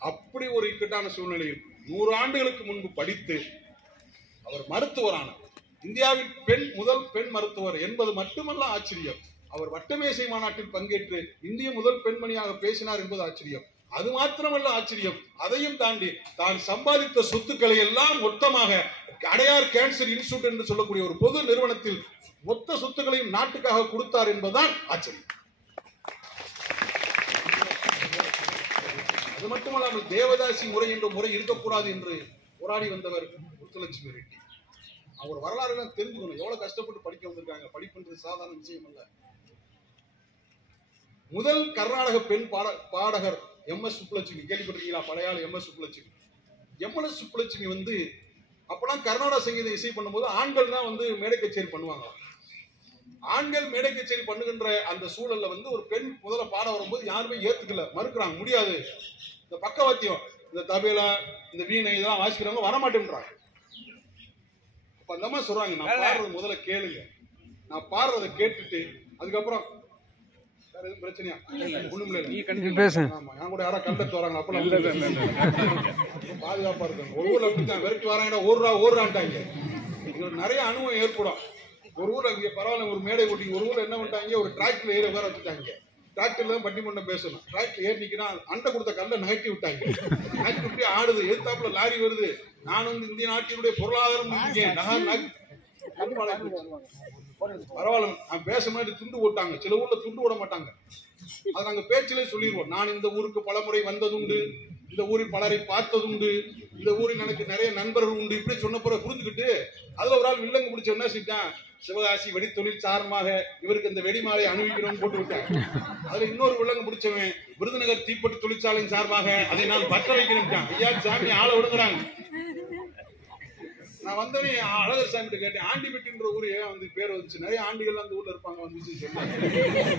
அப்படி ஒரு இக்கட்டான சூழ்நிலையில் 100 ஆண்டுகளுக்கு முன்பு படித்து அவர் மருத்துவரானார். இந்தியாவில் முதல் பெண் மருத்துவர் என்பது மட்டுமல்ல ஆச்சரியம். அவர் வட்டமேசை மாநாட்டில் பங்கேற்று இந்திய முதல் பெண்மணியாக பேசினார் என்பது ஆச்சரியம். அது மாத்திரமல்ல ஆச்சரியம், அதையும் தாண்டி தான் சம்பாதித்த சொத்துக்களை எல்லாம் மொத்தமாக அடையார் கேன்சர் இன்ஸ்டிடியூட் என்று சொல்லக்கூடிய ஒரு பொது நிறுவனத்தில் மொத்த சொத்துக்களையும் நாட்டுக்காக கொடுத்தார் என்பதுதான் ஆச்சரியம். அது மட்டுமல்லாமல் தேவதாசி முறை என்ற முறை இருக்கக்கூடாது என்று போராடி வந்தவர் முத்துலட்சுமி ரெட்டி. அவர் வரலாறு எல்லாம் தெரிஞ்சுக்கணும். எவ்வளவு கஷ்டப்பட்டு படிக்க வந்திருக்காங்க. படிப்புன்றது சாதாரண விஷயம் அல்ல. முதல் கர்நாடக பெண் பாடகர் MS சுப்புலட்சுமி. கேள்விப்பட்டிருக்கீங்களா? பழையாள் MS சுப்புலட்சுமி. MS சுப்புலட்சுமி வந்து அப்பெல்லாம் கர்நாடக சங்கீத இசை பண்ணும்போது ஆண்கள் தான் வந்து மேடை கச்சேரி பண்ணுவாங்க. ஆண்கள் மேடை கச்சேரி பண்ணுகின்ற அந்த சூழல்ல வந்து ஒரு பெண் முதல்ல பாட வரும்போது யாருமே ஏத்துக்கல, மறுக்கிறாங்க. முடியாது, இந்த பக்கவாத்தியம், இந்த தபேலா, இந்த வீணை இதெல்லாம் வாசிக்கிறவங்க வரமாட்டேன்றாங்க. அப்ப அந்த மாதிரி சொல்றாங்க, நான் பாடுறது முதல்ல கேளுங்க, நான் பாடுறதை கேட்டுட்டு அதுக்கப்புறம் வேற எதுவும் பிரச்சனையா ஒண்ணும் இல்ல, ஆமா நான் கூட யாரா கண்டக்ட் வராங்க அப்பெல்லாம் பாதுகாப்பா இருக்காங்க. ஒரு ஊர்ல அப்படித்தான் விரட்டி வராங்கன்னா ஓடுறான்ட்டாங்க. நிறைய அனுபவம் ஏற்படும். ஒரு ஊர்ல இங்க பரவாயில்ல, ஒரு மேடை ஓட்டி ஒரு ஊர்ல என்ன பண்ணிட்டாங்க, ஒரு டிராக்டர்ல ஏறி உட்கார வச்சுட்டாங்க. டிராக்டர்ல தான் பட்டிமன்றம் பேசணும். டிராக்டர் ஏறி நிக்கிறான், அண்டை கொடுத்த கல்ல நகட்டி விட்டாங்க. டிராக்டர் இப்படி ஆடுது, எதிர்த்தாப்புல லாரி வருது. நான் வந்து இந்திய நாட்டினுடைய பொருளாதாரம் பரவாயில்ல, நான் பேச மாதிரி துண்டு ஓட்டாங்க. சில ஊர்ல துண்டு ஓட மாட்டாங்க. அதை நாங்க பேச்சிலே சொல்லிடுவோம். நான் இந்த ஊருக்கு பல முறை வந்ததுண்டு, இந்த ஊரில் பலரை பார்த்ததுண்டு, இந்த ஊரில் எனக்கு நிறைய நண்பர்கள் உண்டு. இப்படி சொன்ன பிறகு புரிஞ்சுக்கிட்டு அதுல ஒரு ஆள் வில்லங்க பிடிச்ச என்ன செஞ்சான், சிவகாசி வெடி தொழில் சார்பாக இவருக்கு இந்த வெடிமாலை அணிவிக்கிறோம் போட்டு விட்டாங்க. அதுல இன்னொரு வில்லங்க பிடிச்சவன் விருதுநகர் தீப்பெட்டி தொழிற்சாலையின் சார்பாக அதை நான் பற்ற வைக்கிறேன். ஐயா சாமி ஆளை விடுங்கிறாங்க. நான் வந்தவனே அழகர் சாமி கேட்டேன், ஆண்டிபெட்டின்ற ஊர் ஏன் வந்து பேர் வந்துச்சு, நிறைய ஆண்டிகள் அந்த ஊர்ல இருப்பாங்க வந்துச்சு சொன்னாங்க.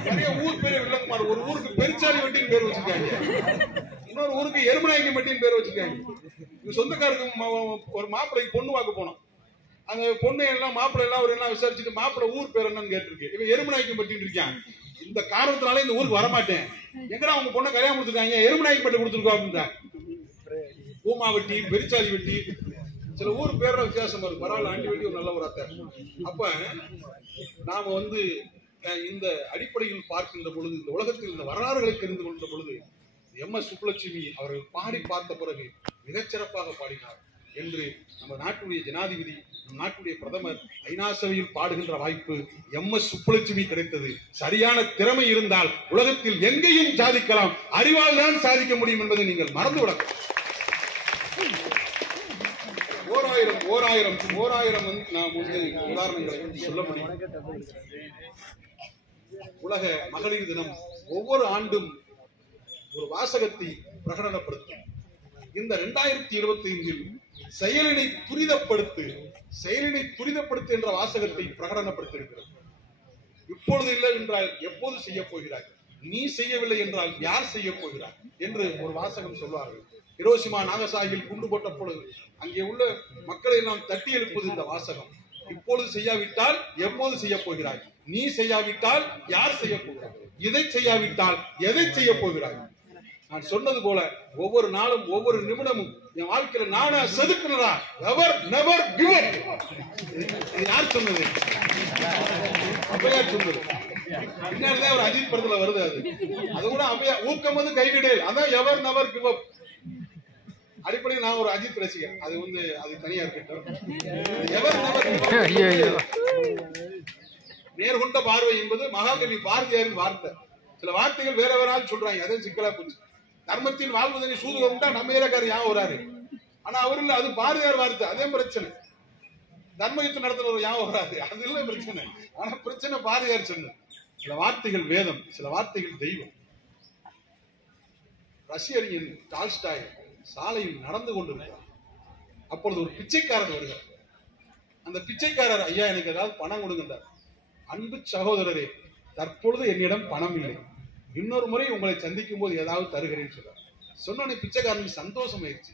நிறைய ஊர் பேரு வில்லங்குமார். ஒரு ஊருக்கு பெருச்சாலி வெட்டின்னு பேர் வச்சிருக்காங்க, இன்னொரு ஊருக்கு எருமநாயக்கி வெட்டின்னு பேர் வச்சிருக்காங்க. இவங்க சொந்தக்காரருக்கு ஒரு மாப்பிள்ளைக்கு பொண்ணு பார்க்க போனோம். அந்த பொண்ணு எல்லாம் மாப்பிள்ளை எல்லாம் ஒரு எல்லாம் விசாரிச்சுட்டு மாப்பிள்ளை ஊர் பேர் என்னன்னு கேட்டிருக்கு. இவன் எருமநாயக்கி பட்டின்னு இருக்கான். இந்த காரணத்தினால இந்த ஊருக்கு வரமாட்டேன், எங்கடா அவங்க பொண்ணை கல்யாணம் கொடுத்துருக்காங்க, எருமநாயக்கி பட்டி கொடுத்துருக்கோம் அப்படின்றாங்க. பூமா வெட்டி, பெருச்சாலி வெட்டி, சில ஊர் பேர்ல வித்தியாசம் இருக்கு. பரவாயில்ல, ஆண்டி வெட்டி ஒரு நல்ல ஒரு அர்த்தம். அப்ப நாம வந்து இந்த அடிப்படையில் பார்க்கின்ற பொழுது, இந்த உலகத்தில் இந்த வரலாறுகளை தெரிந்து கொண்ட பொழுது MS சுப்புலட்சுமி அவர்கள் பாடி பார்த்த பிறகு மிகச்சிறப்பாக பாடினார் என்று நம்ம நாட்டுடைய ஜனாதிபதி, நம் நாட்டுடைய பிரதமர் ஐநா சபையில் பாடுகின்ற வாய்ப்பு MS சுப்புலட்சுமி கிடைத்தது. சரியான திறமை இருந்தால் உலகத்தில் எங்கேயும் சாதிக்கலாம், அறிவால் தான் சாதிக்க முடியும் என்பதை நீங்கள் மறந்துவிட. ஓராயிரம் நாம் உதாரணங்களை சொல்ல முடியும். உலக மகளிர் தினம் ஒவ்வொரு ஆண்டும் ஒரு வாசகத்தை பிரகடனப்படுத்தும். இந்த 2025 செயலினை துரிதப்படுத்து என்ற வாசகத்தை பிரகடனப்படுத்தியிருக்கிறது. இப்பொழுது இல்லை என்றால் எப்போது செய்ய போகிறார், நீ செய்யவில்லை என்றால் யார் செய்ய போகிறார் என்று ஒரு வாசகம் சொல்வார்கள். ஹிரோஷிமா நாகசாகியில் குண்டு போட்ட பொழுது அங்கே உள்ள மக்களை எல்லாம் தட்டி எழுப்பது இந்த வாசகம். இப்பொழுது செய்யாவிட்டால் எப்போது செய்ய போகிறாய், நீ செய்யாவிட்டால் யார் செய்ய போகிறார், இதை செய்யாவிட்டால் எதை செய்ய போகிறாய். நான் சொன்னது போல ஒவ்வொரு நாளும் ஒவ்வொரு நிமிடமும் என் வாழ்க்கையில நானா செதுக்குனரா, எவர் நெவர் கிவ் அப். இது யார் சொன்னது? அபையார் சொன்னது. பின்னாடிதான் ஒரு அஜித் படத்துல வருது. அது கூட அபையா ஊக்கம் வந்து கைவிடல். அதான் எவர் நெவர் கிவ் அப். அடிப்படையில் நான் ஒரு அஜித் ரசிகர். அது வந்து அது தனியா இருக்கட்டும். நேர்கொண்ட பார்வை என்பது மகாகவி பாரதியாரின் வார்த்தை. சில வார்த்தைகள் வேற வேற ஆள் சொல்றாங்க, அதே சிக்கலா போச்சு. தர்மத்தில் வாழ்வதனை சூதுகம்டா நம்ம ஏரியாக்காரர் யான் வராரு, ஆனா அவரு இல்ல, அது பாரதியார் வார்த்தை. அதே பிரச்சனை. தர்ம யுத்தம் நடத்துறவர் யான் வராது, அது இல்ல பிரச்சனை. ஆனா பிரச்சனை பாரதியார் சொன்ன சில வார்த்தைகள் வேதம், சில வார்த்தைகள் தெய்வம். ரஷ்ய அறிஞன் டால்ஸ்டாய் சாலையில் நடந்து கொண்டிருக்கிறார். அப்பொழுது ஒரு பிச்சைக்காரர் வருகிறார். அந்த பிச்சைக்காரர், ஐயா எனக்கு ஏதாவது பணம் கொடுங்கன்றார். அன்பு சகோதரரே, தற்பொழுது என்னிடம் பணம் இல்லை, இன்னொரு முறை உங்களை சந்திக்கும் போது ஏதாவது தருகிறேன்னு சொல்றார். சொன்ன பிச்சைக்காரனுக்கு சந்தோஷம் ஆயிடுச்சு.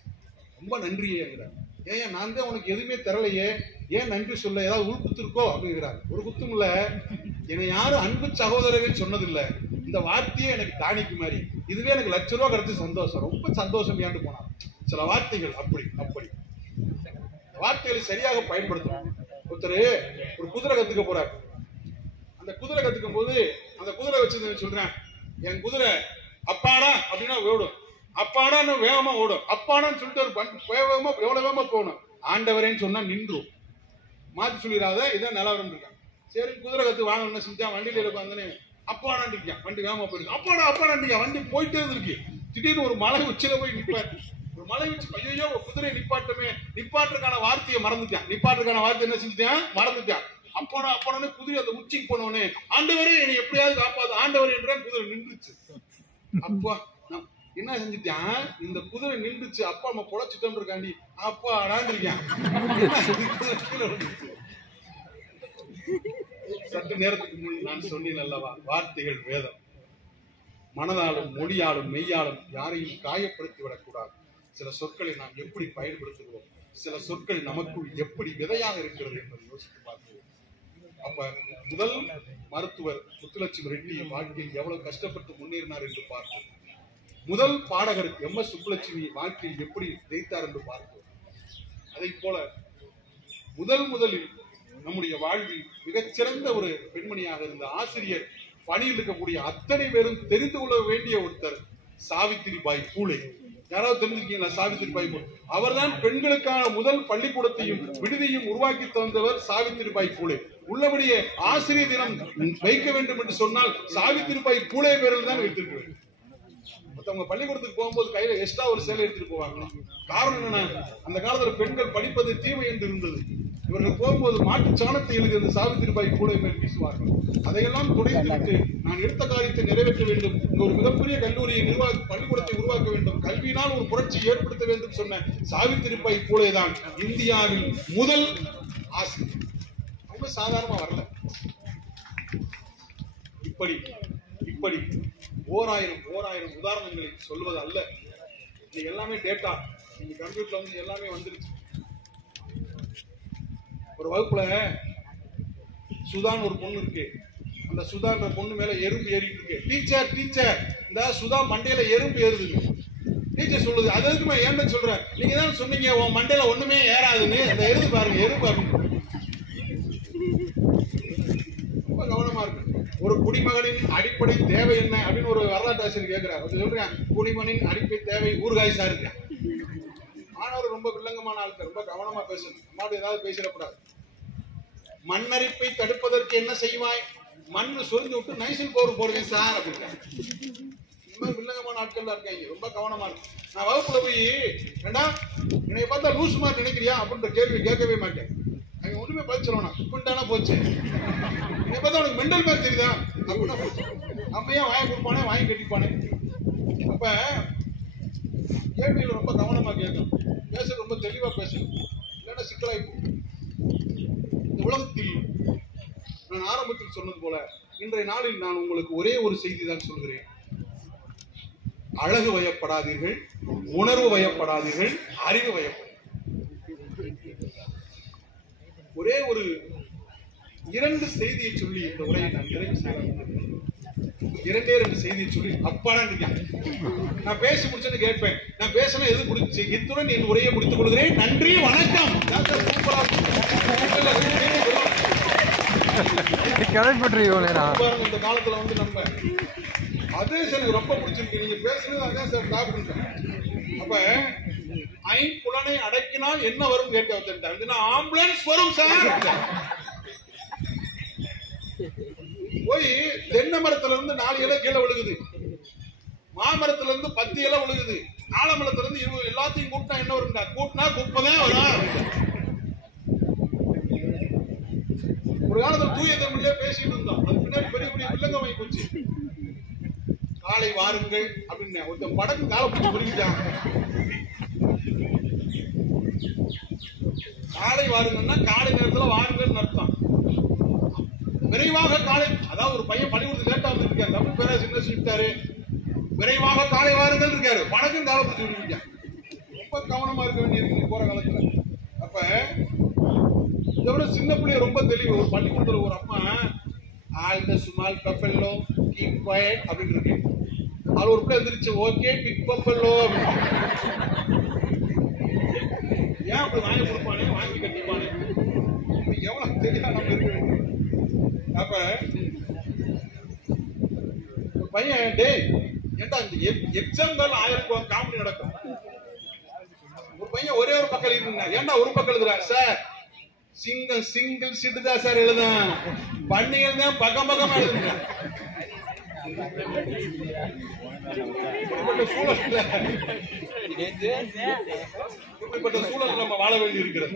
ரொம்ப நன்றியேங்கிறார். ஏன் நான் தான் உனக்கு எதுவுமே தரலையே, ஏன் நன்றி சொல்ல, ஏதாவது உள்குத்து இருக்கோ அப்படிங்கிறார். ஒரு குத்தும் இல்ல, என்னை யாரும் அன்பு சகோதரவே சொன்னதில்லை, இந்த வார்த்தையே எனக்கு டானிக்கு மாதிரி. இதுவே எனக்கு ₹1,00,000 கிடைச்ச சந்தோஷம், ரொம்ப சந்தோஷம் ஏண்டு போனார். சில வார்த்தைகள் அப்படி அப்படி வார்த்தைகளை சரியாக பயன்படுத்தணும். ஒருத்தர் ஒரு குதிரை கத்துக்க போறார். அந்த குதிரை கத்துக்கும் போது அந்த குதிரை வச்சு சொல்றேன், என் குதிரை அப்பாடா அப்படின்னா ஓடும், அப்பாடான்னு வேகமா ஓடும், அப்பாடான்னு சொல்லிட்டு ஒரு வேகமா எவ்வளவு வேகமா போகணும், ஆண்டவரேன்னு சொன்னா நின்றும். மாத்தி சொல்லிடாத, இதான் நிலவரம் இருக்கான். சரி குதிரை கத்து வாங்க என்ன செஞ்சா, வண்டியில இருப்பாங்கன்னு அப்பாடான்னு இருக்கான், வண்டி வேகமா போயிருக்கு, அப்பாடா அப்பாடான்னு வண்டி போயிட்டே இருக்கு. திடீர்னு ஒரு மலை உச்சியில போய் நிற்பாரு. ஒரு மலை உச்சி, ஐயோ குதிரை நிப்பாட்டமே, நிப்பாட்டுறதுக்கான வார்த்தையை மறந்துட்டான். நிப்பாட்டுறதுக்கான வார்த்தை என்ன செஞ்சுட்டான், மறந்துட்டான். அப்போனா அப்போனே குதிரை அந்த உச்சிக்கு போனவனே, ஆண்டவரே என்னை எப்படியாவது காப்பாது ஆண்டவர் என்றான். குதிரை நின்றுச்சு. அப்பா என்ன செஞ்சுட்டான், இந்த குதிரை நின்றுச்சு, அப்பா நம்ம பொழைச்சிட்டோம் இருக்காண்டி அப்பா அடாண்டிருக்கான். சற்று நேரத்துக்கு முன் நான் சொன்னேன் அல்லவா, வார்த்தைகள் வேதம். மனதாலும் மொழியாலும் மெய்யாலும் யாரையும் காயப்படுத்தி விடக்கூடாது. சில சொற்களை நாம் எப்படி பயன்படுத்துகிறோம், சில சொற்கள் நமக்குள் எப்படி விதையாக இருக்கிறது என்பதை யோசித்து பார்க்கிறோம். அப்ப முதல் மருத்துவர் முத்துலட்சுமி ரெட்டி வாழ்க்கையில் எவ்வளவு கஷ்டப்பட்டு முன்னேறினார் என்று பார்த்தோம். முதல் பாடகர் MS சுப்புலட்சுமி வாழ்க்கையில் எப்படி ஜெயித்தார் என்று பார்த்தோம். அதை போல முதலில் நம்முடைய வாழ்வில் மிகச்சிறந்த ஒரு பெண்மணியாக இருந்த ஆசிரியர் பணியில் இருக்கக்கூடிய அத்தனை பேரும் தெரிந்து கொள்ள வேண்டிய ஒருத்தர் சாவித்திரிபாய் பூலே. யாராவது தெரிஞ்சிருக்கீங்களா? சாவித்திரிபாய் பூலே அவர்தான் பெண்களுக்கான முதல் பள்ளிக்கூடத்தையும் விடுதியும் உருவாக்கி தந்தவர் சாவித்திரிபாய் பூலே. உள்ளபடியே ஆசிரியர் தினம் வைக்க வேண்டும் என்று சொன்னால் சாவித்திரிபாய் பூலே பேரில் தான் வைத்திருக்க வேண்டும். மற்றவங்க பள்ளிக்கூடத்துக்கு போகும்போது கையில எக்ஸ்ட்ரா ஒரு சேலை எடுத்துட்டு போவாங்க. காரணம் என்ன, அந்த காலத்துல பெண்கள் படிப்பது தீமை என்று இருந்தது. இவர்கள் போகும்போது மாட்டு சாணத்தை எழுதி அந்த சாவித்திரிபாய் பூலே மேல் வீசுவார்கள். அதையெல்லாம் துடைத்துவிட்டு நான் எடுத்த காரியத்தை நிறைவேற்ற வேண்டும், ஒரு மிகப்பெரிய கல்லூரியை பள்ளிக்கூடத்தை உருவாக்க வேண்டும், கல்வியினால் ஒரு புரட்சி ஏற்படுத்த வேண்டும் சொன்ன சாவித்திரிபாய் பூலே தான் இந்தியாவில் முதல் ஆசிரியர். அவங்க சாதாரணமா வரல. இப்படி இப்படி ஓராயிரம் உதாரணங்களை சொல்வது அல்ல. நீங்க எல்லாமே டேட்டா, நீங்க கம்ப்யூட்டர்ல வந்து எல்லாமே வந்துருச்சு. ஒரு வகுப்புல சுதான்னு ஒரு பொண்ணு இருக்கு. அந்த சுதான்ற பொண்ணு மேல எறும்பு ஏறிட்டு இருக்கு. டீச்சர் இந்த சுதா மண்டையில எறும்பு ஏறுது. டீச்சர் சொல்லுது, அது எதுக்குமே ஏன்னு சொல்ற, நீங்க தான் சொன்னீங்க உன் மண்டையில ஒண்ணுமே ஏறாதுன்னு, அந்த எறும்பு பாருங்க எறும்பு அப்படின்னு. ரொம்ப கவனமா இருக்கு. ஒரு குடிமகனின் அடிப்படை தேவை என்ன அப்படின்னு ஒரு வரலாற்று ஆசிரியர் கேட்கிறார். சொல்றேன், குடிமகனின் அடிப்படை தேவை ஊறுகாய் சார் இருக்கேன். மாணவர் ரொம்ப வில்லங்கமான ஆட்கள், ரொம்ப கவனமா பேசணும். அம்மாவோட ஏதாவது பேசிடக்கூடாது. மண்ணரிப்பை தடுப்பதற்கு என்ன செய்வாய், மண் சொரிந்து விட்டு நைசில் பவுடர் போடுவேன் சார் அப்படின்னு. இந்த மாதிரி வில்லங்கமான ஆட்கள் தான் இருக்காங்க. ரொம்ப கவனமா இருக்கு. நான் வகுப்புல போய் ஏண்டா என்னை பார்த்தா லூஸ் மாதிரி நினைக்கிறியா அப்படின்ற கேள்வி கேட்கவே மாட்டேன். அவங்க ஒண்ணுமே பதில் சொல்லணும். இப்படின்ட்டானா போச்சு, என்னை பார்த்தா உனக்கு மெண்டல் மாதிரி தெரியுதா அப்படின்னா போச்சு. அம்மையா வாங்கி கொடுப்பானே, வாங்கி கட்டிப்பானே. அப்ப கேள்வியில் ரொம்ப கவனமா கேட்கணும், பேச ரொம்ப தெளிவா பேசணும், இல்லைன்னா சிக்கலாய் போகும். இந்த உலகத்தில் நான் ஆரம்பத்தில் சொன்னது போல இன்றைய நாளில் நான் உங்களுக்கு ஒரே ஒரு செய்தி தான் சொல்கிறேன். அழகு வயப்படாதீர்கள், உணர்வு வயப்படாதீர்கள், அறிவு வயப்படாதீர்கள். ஒரே ஒரு 2 செய்தியை சொல்லி இந்த உரையை நான் நிறைவு செய்கிறேன். 2 செய்தியை சொல்லி அப்பாடான் இருக்கேன். நான் பேசி முடிச்சது கேட்பேன். நான் பேசினா எது முடிச்சு. இத்துடன் என் உரையை முடித்துக் கொள்கிறேன். நன்றி, வணக்கம். இந்த காலத்துல வந்து நம்ம அதே சார் ரொம்ப பிடிச்சிருக்கு. நீங்க பேசுறது அதான் சார் டாக்டர். அப்ப ஐம்புலனை அடக்கினால் என்ன வரும் கேட்க வந்துட்டேன். ஆம்புலன்ஸ் வரும் சார். போய் தென்னை மரத்துல இருந்து 4 இலை கீழே விழுகுது, மாமரத்துல இருந்து 10 இலை விழுகுது, ஆலமரத்துல இருந்து 20, எல்லாத்தையும் கூட்டினா என்ன வரும்? கூட்டினா குப்பைதான் வரும். ஒரு காலத்துல தூய தமிழ்லயே பேசிட்டு இருந்தோம். அது பின்னாடி பெரிய பெரிய வில்லங்க வாங்கி போச்சு. காலை வாருங்கள் அப்படின்னு ஒருத்தன் படக்கு காலை பிடிச்சி புரிஞ்சுட்டாங்க. காலை வாருங்கன்னா காலை நேரத்துல வாருங்கன்னு அர்த்தம். விரைவாக காலை, அதாவது ஒரு பையன் பள்ளிக்கூடத்துக்கு லேட்டா வந்து இருக்காரு, தமிழ் பேராசிரியர் என்ன சொல்லிட்டாரு, விரைவாக காலை வாருங்கள் இருக்காரு, படக்கும் காலை பிடிச்சி விட்டுருக்காங்க. ரொம்ப கவனமா இருக்க வேண்டியிருக்கு போற காலத்துல. அப்ப இதை விட சின்ன பிள்ளைய ரொம்ப தெளிவு. ஒரு பள்ளிக்கூடத்துல ஒரு அம்மா all the small buffalo keep quiet அப்படின்னு இருக்கு. அது ஒரு பிள்ளை எந்திரிச்சு ஓகே பிக் பப்பல்லோ ஏன் அப்படி வாங்கி கொடுப்பானே வாங்கி கட்டிப்பானே எவ்வளவு தெரியாம நம்ம இருக்க வேண்டும். அப்ப ஒரு பையன் டே ஏன்டா இந்த எக்ஸாம்கள் 1000 காமெடி நடக்கும். ஒரு பையன் ஒரே ஒரு பக்கம் இருந்தா ஏன்டா ஒரு பக்கம் எழுதுறா சார் சிங்கிள் சீட்டு தான் சார் எழுதும் பண்ணிகள் தான் பக்கம் பக்கமா எழுதுங்க. இப்படிப்பட்ட சூழல் நம்ம வாழ வேண்டி இருக்கிறது.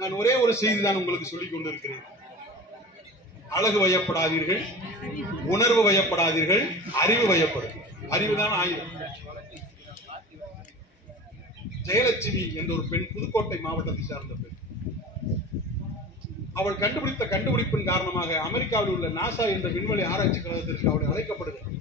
நான் ஒரே ஒரு செய்தி தான் உங்களுக்கு சொல்லிக் கொண்டிருக்கிறேன். அழகு வயப்படாதீர்கள், உணர்வு வயப்படாதீர்கள், அறிவு வயப்படும். அறிவுதான் ஆயுதம். ஜெயலட்சுமி என்ற ஒரு பெண், புதுக்கோட்டை மாவட்டத்தை சார்ந்த பெண். அவள் கண்டுபிடித்த கண்டுபிடிப்பின் காரணமாக அமெரிக்காவில் உள்ள நாசா என்ற விண்வெளி ஆராய்ச்சி கழகத்திற்கு அவள் அழைக்கப்படுகிறார்.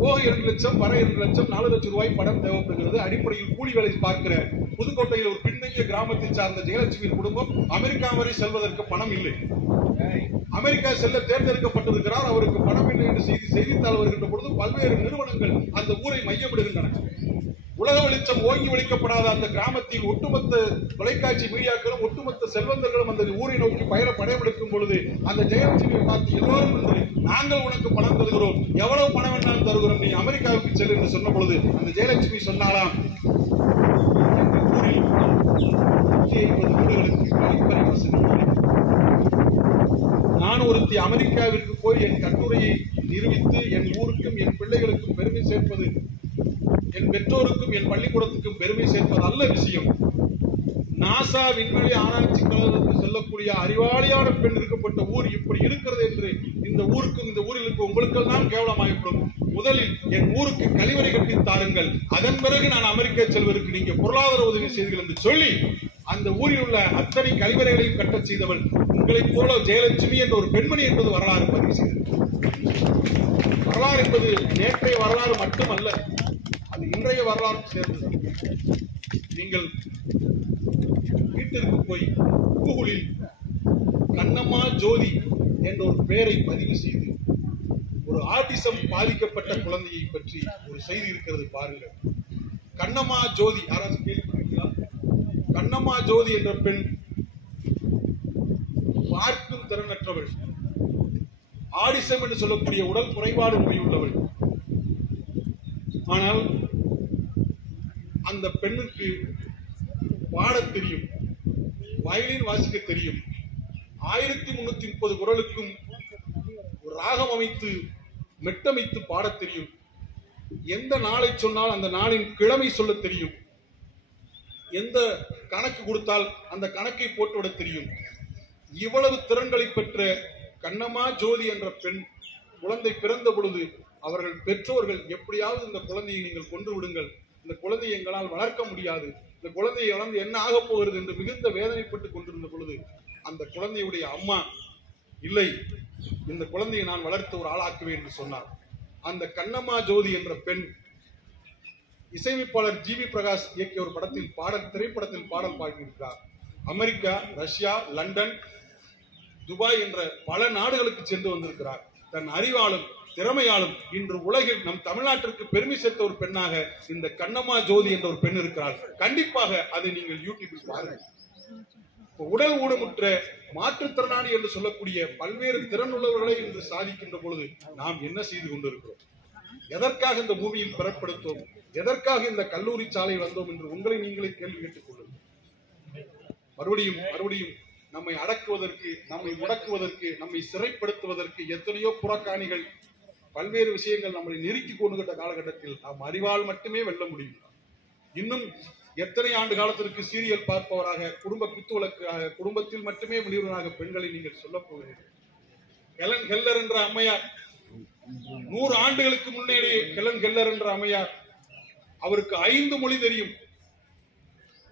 போக 2 லட்சம், வர 2 லட்சம், 4 லட்சம் ரூபாய் பணம் தேவைப்படுகிறது. அடிப்படையில் கூலி வேலை பார்க்கிற புதுக்கோட்டையில் ஒரு பின்தங்கிய கிராமத்தை சார்ந்த ஜெயலட்சுமியின் குடும்பம் அமெரிக்கா வரை செல்வதற்கு பணம் இல்லை. அமெரிக்கா செல்ல தேர்ந்தெடுக்கப்பட்டிருக்கிறார். அவருக்கு பணம் இல்லை என்று செய்தித்தாள் வருகின்ற பொழுது பல்வேறு நிறுவனங்கள் அந்த ஊரை மையமிடுகின்றன. உலக வெளிச்சம் ஓங்கி ஒழிக்கப்படாத அந்த கிராமத்தில் ஒட்டுமொத்த தொலைக்காட்சி மீடியாக்களும் ஒட்டுமொத்த செல்வந்தர்களும் அந்த ஊரை நோக்கி படையெடுக்கும் பொழுது அந்த ஜெயலட்சுமியை பார்த்து எல்லோரும் நாங்கள் உனக்கு பணம் தருகிறோம், எவ்வளவு பணம் வேணாலும் தருகிறோம், நீ அமெரிக்காவுக்கு செல் என்று சொன்ன பொழுது அந்த ஜெயலட்சுமி சொன்னாலாம், எங்கள் ஊரில் 150 வீடுகளுக்கு கழிப்பறை வசதி இல்லை. நான் ஒருத்தி அமெரிக்காவிற்கு போய் என் கட்டுரையை நிரூபித்து என் ஊருக்கும் என் பிள்ளைகளுக்கும் பெருமை சேர்ப்பது, என் பெற்றோருக்கும் என் பள்ளிக்கூடத்துக்கும் பெருமை சேர்ப்பது அல்ல விஷயம். நாசா விண்வெளி ஆராய்ச்சி கழகத்துக்கு செல்லக்கூடிய அறிவாளியான பெண் இருக்கப்பட்ட ஊர் இப்படி இருக்கிறது என்று இந்த ஊருக்கும் இந்த ஊரில் இருக்க உங்களுக்கெல்லாம் கேவலமாகப்படும். முதலில் என் ஊருக்கு கழிவறை கட்டி தாருங்கள், அதன் பிறகு நான் அமெரிக்கா செல்வதற்கு நீங்க பொருளாதார உதவி செய்தீர்கள் என்று சொல்லி அந்த ஊரில் உள்ள அத்தனை கழிவறைகளையும் கட்டச் செய்தவள் உங்களைப் போல ஜெயலட்சுமி என்ற ஒரு பெண்மணி என்பது வரலாறு பதிவு செய்தது. வரலாறு என்பது நேற்றைய வரலாறு மட்டுமல்ல, அது இன்றைய வரலாறு சேர்ந்தது. நீங்கள் வீட்டிற்கு போய் கூகுளில் கண்ணம்மா ஜோதி என்ற ஒரு பெயரை பதிவு செய்து ஒரு ஆட்டிசம் பாதிக்கப்பட்ட குழந்தையை பற்றி ஒரு செய்தி இருக்கிறது பாருங்கள். கண்ணம்மா ஜோதி யாராச்சும் கேள்விப்பட்டிருக்கிறீங்களா? கண்ணம்மா ஜோதி என்ற பெண் பார்க்கும் திறனற்றவள், ஆடிசம் என்று சொல்லக்கூடிய உடல் குறைபாடு நோய் உள்ளவள். ஆனால் அந்த பெண்ணுக்கு பாடத் தெரியும், வயலின் வாசிக்க தெரியும், 1330 குரலுக்கும் ஒரு ராகம் அமைத்து மெட்டமைத்து பாடத் தெரியும். எந்த நாளை சொன்னால் அந்த நாளின் கிழமை சொல்ல தெரியும். எந்த கணக்கு கொடுத்தால் அந்த கணக்கை போட்டுவிட தெரியும். இவ்வளவு திறன்களை பெற்ற கண்ணம்மா ஜோதி என்ற பெண் குழந்தை பிறந்த பொழுது அவர்கள் பெற்றோர்கள் எப்படியாவது இந்த குழந்தையை நீங்கள் கொன்று விடுங்கள், இந்த குழந்தையை எங்களால் வளர்க்க முடியாது, இந்த குழந்தையை வளர்ந்து என்ன ஆக போகிறது என்று மிகுந்த வேதனைப்பட்டு கொண்டிருந்த பொழுது அந்த குழந்தையுடைய அம்மா இல்லை, இந்த குழந்தையை நான் வளர்த்து ஒரு ஆளாக்குவேன் என்று சொன்னார். அந்த கண்ணம்மா ஜோதி என்ற பெண் இசையமைப்பாளர் ஜிவி பிரகாஷ் இயக்கிய ஒரு படத்தில் திரைப்படத்தில் பாடல் பாடியிருக்கிறார். அமெரிக்கா, ரஷ்யா, லண்டன், துபாய் என்ற பல நாடுகளுக்கு சென்று வந்திருக்கிறார். தன் அறிவாலும் திறமையாலும் இன்று உலகில் நம் தமிழ்நாட்டிற்கு பெருமை சேர்த்த ஒரு பெண்ணாக இந்த கண்ணம்மா ஜோதி என்ற ஒரு பெண் இருக்கிறார். கண்டிப்பாக அதை நீங்கள் யூடியூபில் பாருங்கள். உடல் ஊனமுற்ற மாற்றுத்திறனாளி என்று சொல்லக்கூடிய பல்வேறு திறன் உள்ளவர்களை இன்று சாதிக்கின்ற பொழுது நாம் என்ன செய்து கொண்டிருக்கிறோம்? எதற்காக இந்த பூமியில் பிறப்படுத்தோம்? எதற்காக இந்த கல்லூரி சாலை வந்தோம் என்று உங்களை நீங்களே கேள்வி கேட்டுக் கொள்ளுங்கள். மறுபடியும் நம்மை அடக்குவதற்கு, நம்மை முடக்குவதற்கு, நம்மை சிறைப்படுத்துவதற்கு எத்தனையோ புறக்காணிகள், பல்வேறு விஷயங்கள் நம்மை நெருக்கி கொண்டுகிட்ட காலகட்டத்தில் நாம் அறிவால் மட்டுமே வெல்ல முடியும். இன்னும் எத்தனை ஆண்டு காலத்திற்கு சீரியல் பார்ப்பவராக, குடும்ப குத்துவிளக்காக, குடும்பத்தில் மட்டுமே வெளியுறவாக பெண்களை நீங்கள் சொல்ல போகிறீர்கள். ஹெலன் கெல்லர் என்ற அம்மையார், 100 ஆண்டுகளுக்கு முன்னேறி ஹெலன் கெல்லர் என்ற அம்மையார், அவருக்கு 5 மொழி தெரியும்,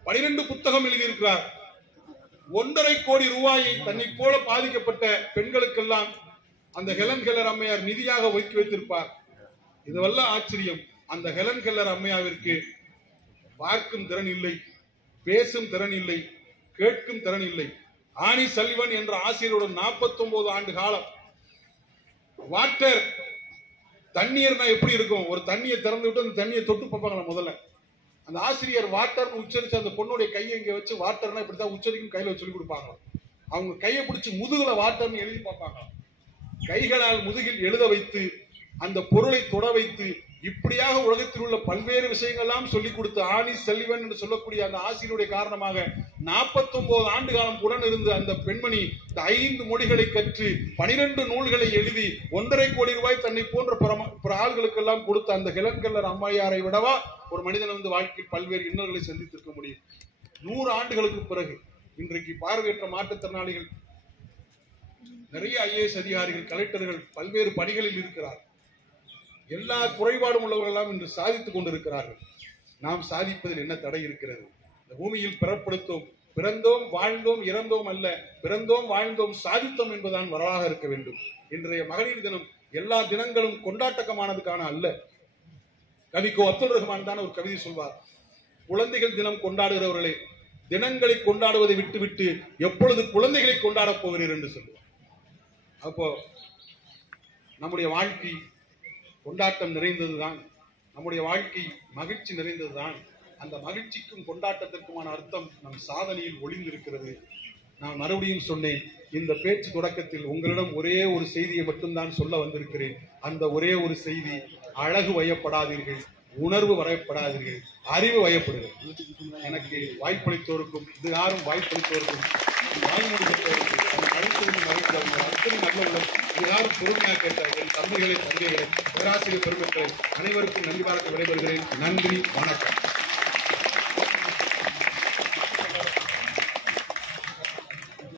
12 புத்தகம் எழுதியிருக்கிறார். 1.5 கோடி ரூபாயை தன்னை போல பாதிக்கப்பட்ட பெண்களுக்கெல்லாம் அந்த ஹெலன் கெல்லர் அம்மையார் நிதியாக ஒதுக்கி வைத்திருப்பார். இதுவெல்லாம் ஆச்சரியம். அந்த ஹெலன் கெல்லர் அம்மையாவிற்கு பார்க்கும் திறன் இல்லை, பேசும் திறன் இல்லை, கேட்கும் திறன் இல்லை. ஆனி சல்லிவன் என்ற ஆசிரியருடன் 49 ஆண்டு காலம் வாட்டர் தண்ணீர்னா எப்படி இருக்கும்? ஒரு தண்ணியை திறந்து விட்டு அந்த தண்ணியை தொட்டு பார்ப்பாங்களா முதல்ல. அந்த ஆசிரியர் வாட்டர்னு உச்சரிச்சு அந்த பொண்ணுடைய கையை இங்க வச்சு வாட்டர்னா இப்படித்தான் உச்சரிக்கும் கையில சொல்லி கொடுப்பாங்க. அவங்க கையை பிடிச்சி முதுகுல வாட்டர்னு எழுதி பார்ப்பாங்க. கைகளால் முதுகில் எழுத வைத்து அந்த பொருளை தொட வைத்து இப்படியாக உலகத்தில் உள்ள பல்வேறு விஷயங்கள்லாம் சொல்லிக் கொடுத்து ஆனி செல்வன் என்று சொல்லக்கூடிய அந்த ஆசிரியருடைய காரணமாக 49 ஆண்டு காலம் உடன் இருந்து அந்த பெண்மணி 5 மொழிகளை கற்று 12 நூல்களை எழுதி 1.5 கோடி ரூபாய் தன்னை போன்ற பிற ஆள்களுக்கெல்லாம் கொடுத்த அந்த ஹெலன் கெல்லர் அம்மையாரை விடவா ஒரு மனிதன் வந்து வாழ்க்கையில் பல்வேறு இன்னல்களை சந்தித்திருக்க முடியும்? 100 ஆண்டுகளுக்கு பிறகு இன்றைக்கு பார்வையற்ற மாற்றுத்திறனாளிகள் நிறைய IAS அதிகாரிகள், கலெக்டர்கள் பல்வேறு பணிகளில் இருக்கிறார். எல்லா குறைபாடும் உள்ளவர்களெல்லாம் இன்று சாதித்துக் கொண்டிருக்கிறார்கள். நாம் சாதிப்பதில் என்ன தடை இருக்கிறது? இந்த பூமியில் பிறந்தோம் வாழ்ந்தோம் இறந்தோம் அல்ல, பிறந்தோம் வாழ்ந்தோம் சாதித்தோம் என்பதுதான் வரலாக இருக்க வேண்டும். இன்றைய மகளிர் தினம் எல்லா தினங்களும் கொண்டாட்டமானதுக்கான அல்ல. கவிக்கோ அப்துல் ரஹ்மான் தான் ஒரு கவிதை சொல்வார், குழந்தைகள் தினம் கொண்டாடுகிறவர்களே, தினங்களை கொண்டாடுவதை விட்டுவிட்டு எப்பொழுது குழந்தைகளை கொண்டாடப் போகிறீர்கள் என்று சொல்லுவார். அப்போ நம்முடைய வாழ்க்கை கொண்டாட்டம் நிறைந்ததுதான், நம்முடைய வாழ்க்கை மகிழ்ச்சி நிறைந்ததுதான். அந்த மகிழ்ச்சிக்கும் கொண்டாட்டத்திற்குமான அர்த்தம் நம் சாதனையில் ஒளிந்திருக்கிறது. நான் மறுபடியும் சொன்னேன், இந்த பேச்சு தொடக்கத்தில் உங்களிடம் ஒரே ஒரு செய்தியை மட்டும்தான் சொல்ல வந்திருக்கிறேன். அந்த ஒரே ஒரு செய்தி, அழகு வயப்படாதீர்கள், உணர்வு வயப்படாதீர்கள், அறிவு வயப்படுகிறது. எனக்கு வாய்ப்பளித்தோருக்கும் இது யாரும் வாய்ப்பளித்தோருக்கும் வாய்மொழி பெற்றோருக்கும் அத்தனை நல்ல உள்ளம் இது யாரும் பொறுமையாக கேட்டார்கள். என் தம்பிகளை தங்கைகளை பேராசிரியர் பெருமக்களை அனைவருக்கும் நன்றி பாராட்டி விடைபெறுகிறேன். நன்றி, வணக்கம்.